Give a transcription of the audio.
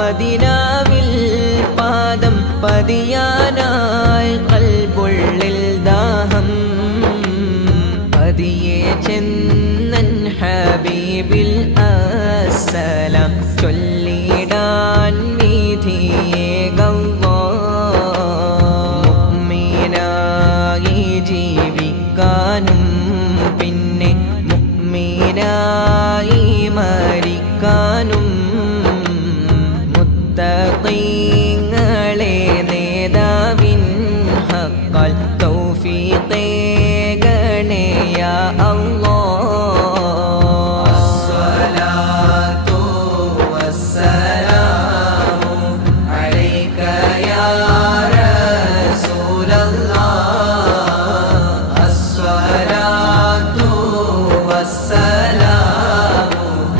മദീനാവിൽ പാദം പതിയാനായി ഖൽബുള്ളിൽ ദാഹം പതിയെ ചെന്നൻ ഹബീബിൽ അസ്സലാം ചൊല്ലിടാൻ വിധിയേകല്ലാ മുഅ്മിനായി ജീവിക്കാനും പിന്നെ മുഅ്മിനായി